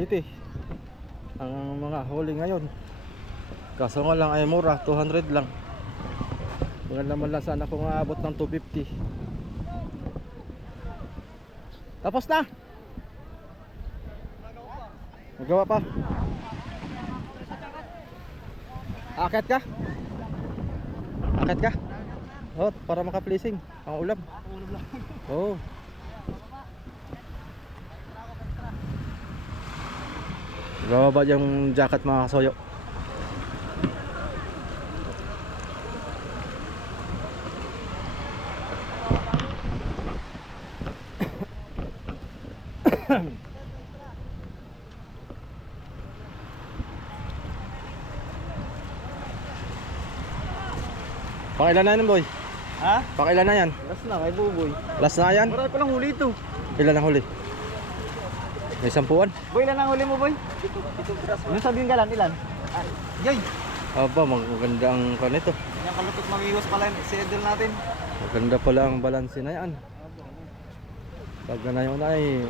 Quality. Ang mga huli ngayon. Kaso nga lang ay mura, 200 lang. Mga naman lang sana kung aabot ng 250. Tapos na. Magawa pa. Akit ka? Akit ka? Oh, para maka-placing. Ang ulam. Oh. Bababa yung jacket mga kasoyo. Pakailan na yan boy? Ha? Pakailan na yan? Last na, kay Buboy. Last na yan? Marami palang huli ito. Ilan ang huli? May sampuan? Boy, ilan ang huli mo, boy? Ano sabihin galan, ilan? Ah, yoy! Aba, maganda ang kanito. Yung kalutot mamiwas pala si Edel natin. Maganda pala ang balanse na yan. Pag na yun ay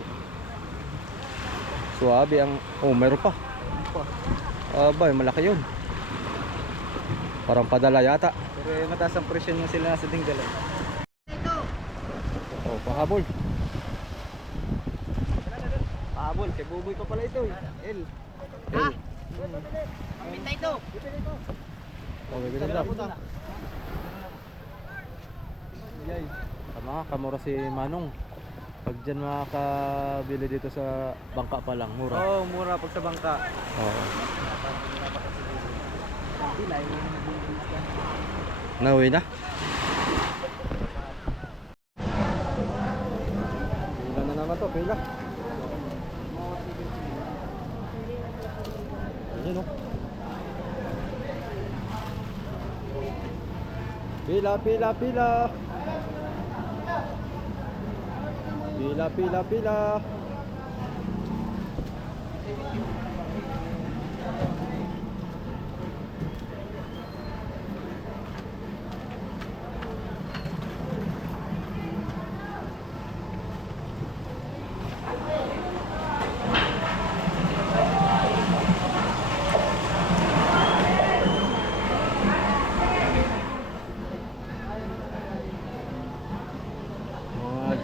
suwabe ang... Oh, meron pa. Aba, malaki yun. Parang padala yata. Pero mataas ang presyon mo sila sa dinggalan. Oh, pahabol. Pahabol, kay Buboy pa pala ito eh. El. Ha? Pintay ito! Oh, may ganda. Yay. Tama, kamura si Manong. Pag dyan makakabili dito sa bangka pa lang, mura. Oo, oh, mura pag sa bangka. Oo. Ka. Nauwi na? Pila na naman to, pila. O. Pila, pila, pila. Pila, pila, pila.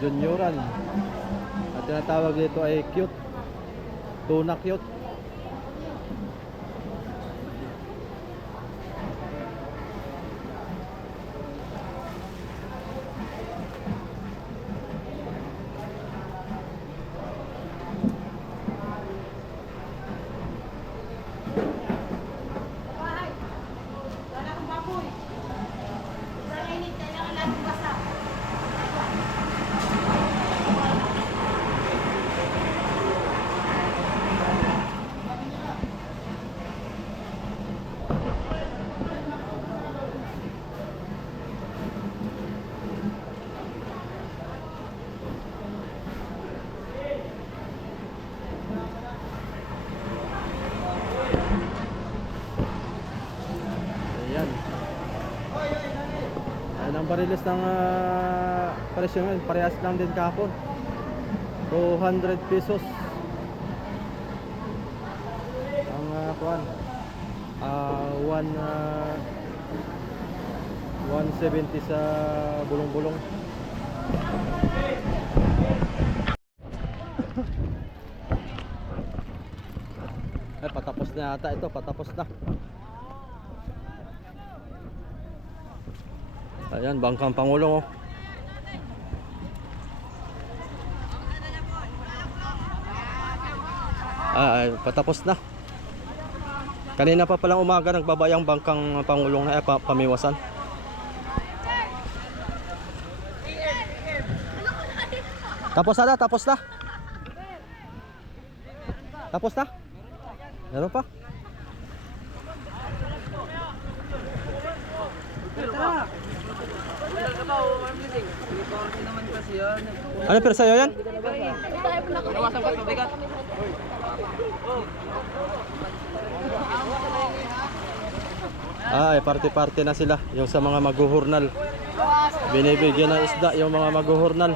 Junioran. At tinatawag dito ay cute. Tuna cute. Ayan. Bariles ng uh, presyo ngayon. Parehas lang din kahapon. 200 pesos. Ang uh, kuan. Ah, one ah, 170 sa bulong-bulong. Ay, patapos na yata ito. Patapos na. Ayan, bangkang Pangulong oh. Ah, patapos na. Kanina pa palang umaga nagbabayang bangkang Pangulong na eh, pa, pamiwasan. Tapos na, tapos na. Tapos na? Meron pa? Ano pero sa'yo yan? Ah, ay parte-parte na sila. Yung sa mga maguhurnal. Binibigyan ng isda yung mga maguhurnal.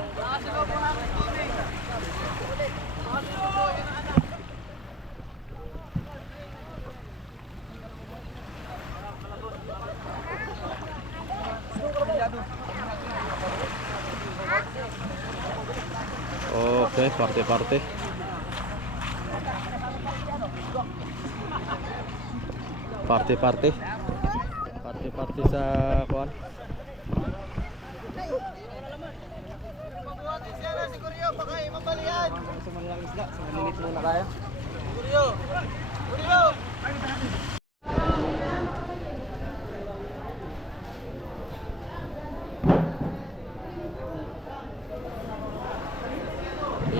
Okay, parte-parte. Parte-parte. Parte-parte sa kuan. Sa malalang isda, sa malilit muna tayo.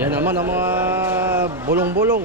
Yan naman ang mga bulong-bulong.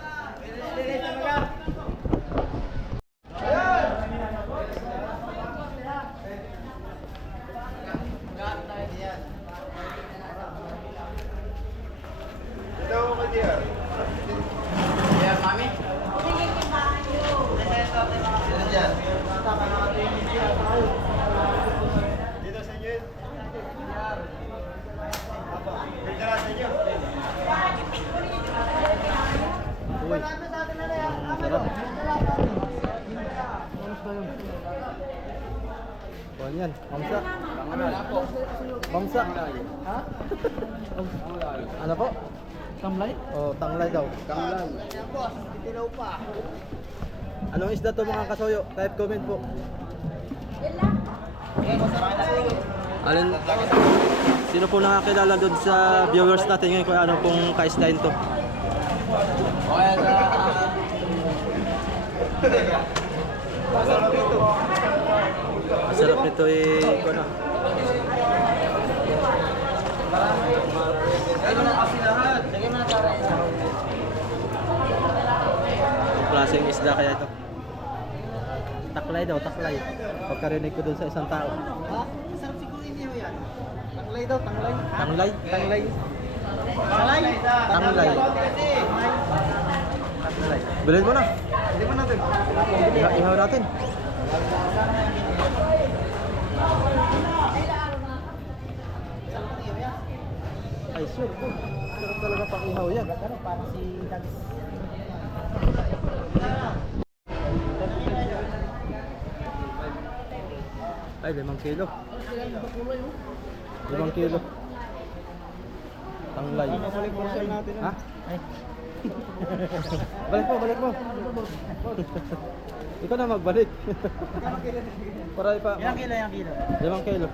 Uy. Ang sarap. Kuhan yan. Mamsa. Mamsa. Ha? ano po? Tamlay? Tanglay daw. Tamlay. Dilaw pa. Anong isda to mga kasoyo? Type comment po. Alin? Sino po nakakilala doon sa viewers natin ngayon kung ano pong kaisdain to? Okay, Masarap nito eh, kung ano. Mo na kasi lahat. Lagyan mo na para. Ang klaseng isda kaya ito. Taklay daw, taklay. Pagkarinig ko doon sa isang tao. Ha? Masarap siguro mo yan. Tanglay daw, tanglay. Tanglay? Tanglay. Tanglay? Tanglay. Tanglay. Bilhin mo na. Hindi mo natin. Iha- Ihaw natin. Ay, sure po. Sarap talaga pang ihaw yan. Ano, para si Dags. Ay, limang kilo. Limang kilo. Tanglay. Balik portion natin. Ha? balik mo, balik mo. Ikaw na magbalik. Para ipa. Ilang kilo, ilang kilo? Limang kilo.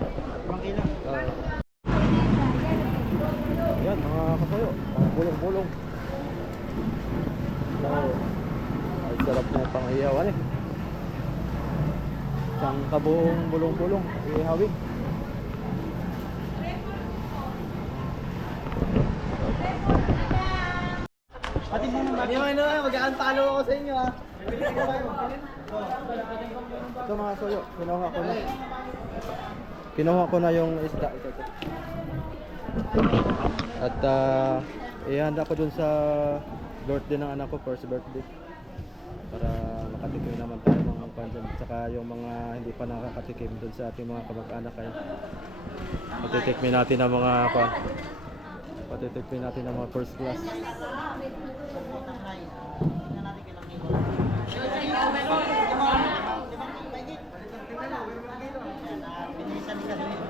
Ilang kilo? Uh, yan, mga kasayo. Mga bulong-bulong. So, ay sarap na pang iyawan eh. Isang kabuong bulong-bulong. Ihawin. Pati mo naman. Ano, mag-aantalo ako sa inyo ha. Ito mga soyo, kinuha ko na. Kinuha ko na yung isda. Ito, ito. At uh, ihanda ko dun sa birthday ng anak ko, first birthday. Para nakakatikim naman tayo ng mga pandyan tsaka yung mga hindi pa nakakatikim doon sa ating mga kamag-anak ay patitikmin natin ang mga pa, patitikmin natin ang mga first class Thank you.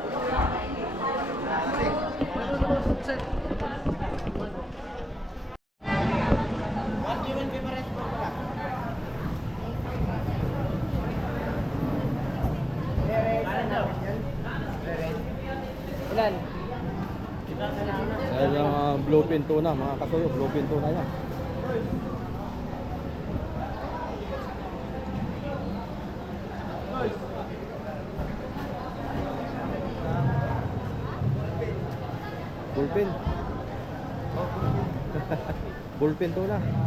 Ilan? Ayan yung ah, uh, blue pin tuna, mga kasuyo, blue pin tuna yan. Bullpen. Bullpen tuna.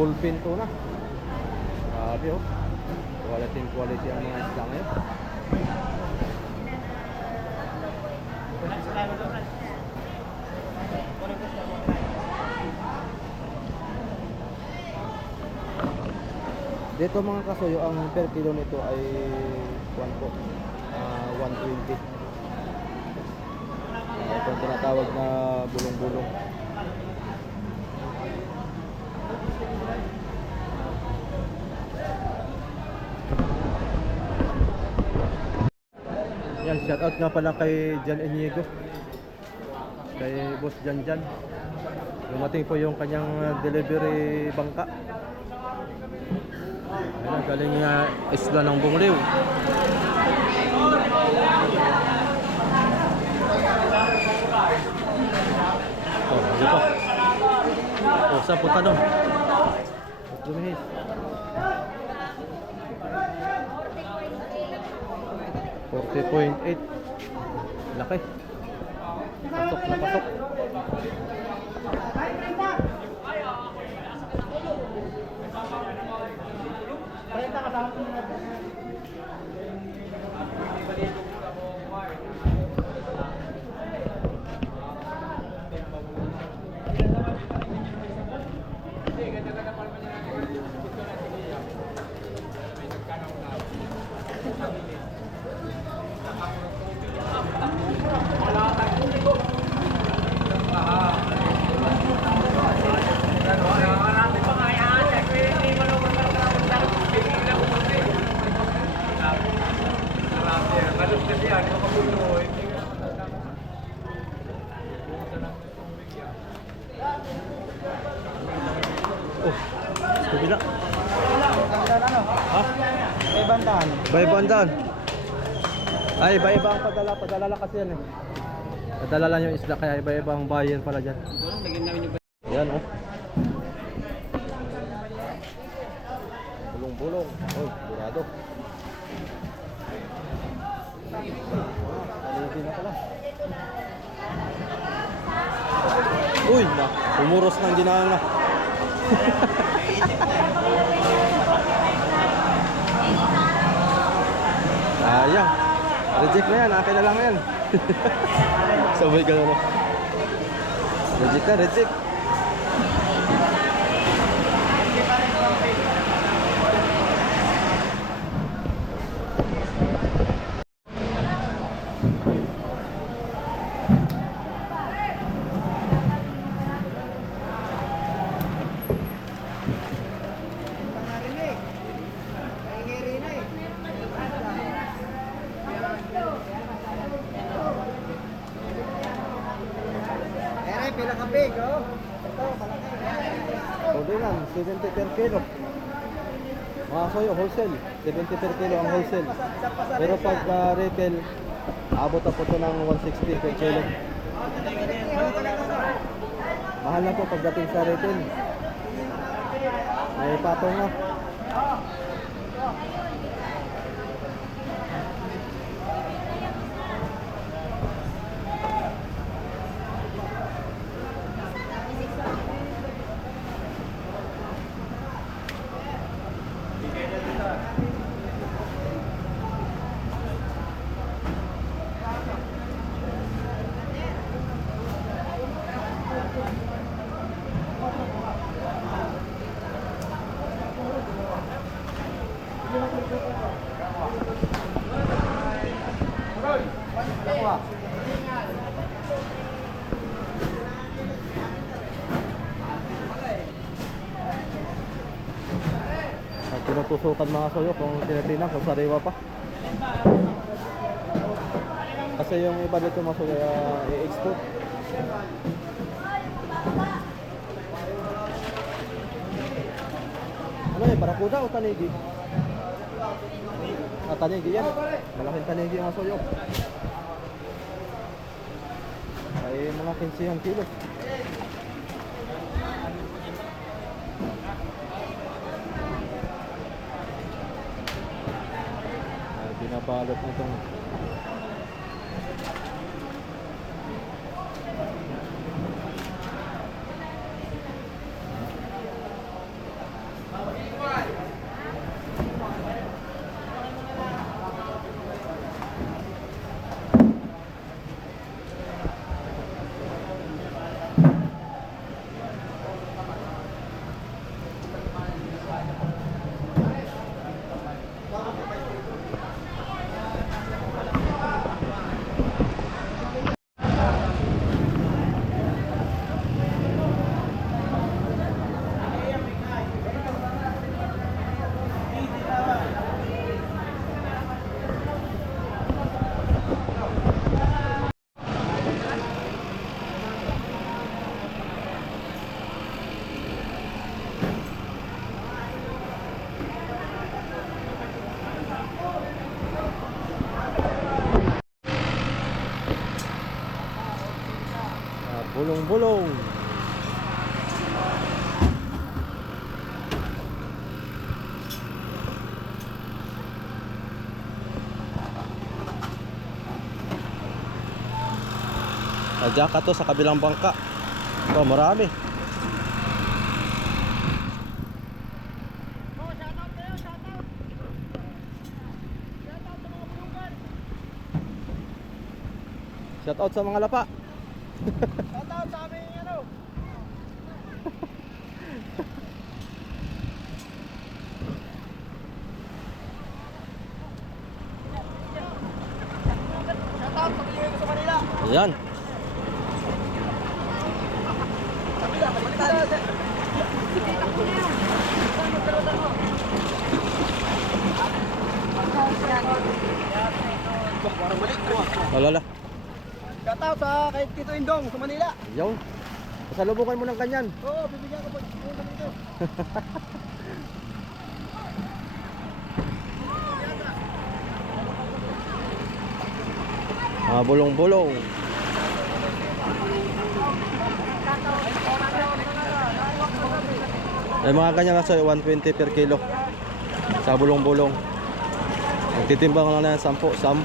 Bullpen to na. Grabe oh. Quality and quality ang mga isda ngayon. Dito mga kasuyo, ang per kilo nito ay 1 po. ah 120. Uh, ito tinatawag na bulong-bulong. Yan, shout out nga pala kay Jan Inigo. Kay Boss Jan Jan. Dumating po yung kanyang uh, delivery bangka. Ayan, galing nga isla ng Bungliw. Oh, pa? Oh, saan punta doon? Lumihis. Forty point eight. Laki. Pasok na pasok. Oh, kabila. ano? Ha? May bandahan. Baybandan. Ay, iba-iba ang padala. Padala lang kasi yan eh. Padala lang yung isla kaya iba-iba ang bayan pala dyan. Lagyan namin yung Yan oh. Bulong-bulong. Oh, burado. Aligi na pala. Uy, na, umuros ng ginanga. Sayang. Reject na yan, akin na lang yan. Sabay ka na. Reject na, reject. Eh, pila ka big, oh. Ito, malaki. Tulingan, 70 per kilo. Mga soyo, wholesale. 70 per kilo ang wholesale. Pero pag ah, retail, abot na po ito ng 160 per kilo. Mahal na po pagdating sa retail. May patong na. Tinutusukan mga soyo kung tinitingnan kung sariwa pa. Kasi yung iba dito mga soyo uh, i-export. Ano yun, barakuda o tanigi? Ah, tanigi yan. Malaking tanigi mga soyo. Ay mga 15 ang kilo. Ay, binabalot na itong ah, bulong-bulong. Nadya ka to sa kabilang bangka. Ito, marami. Shout out sa mga lapa. Shoutout sa aming ano. Shoutout sa Pilipinas sa Manila. Ayan. Kabila, baliktad. Alala. Shoutout sa kay Tito Indong sa Manila. Yun. Pasalubungan mo ng kanyan. Oo, bibigyan ko po. Mga bulong-bulong. Ay mga kanya na 120 per kilo sa bulong-bulong. Nagtitimbang lang na yan 10, 10,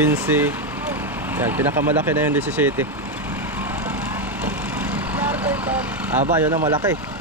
15. Yan, pinakamalaki na yung 17. Aba, yun ang malaki.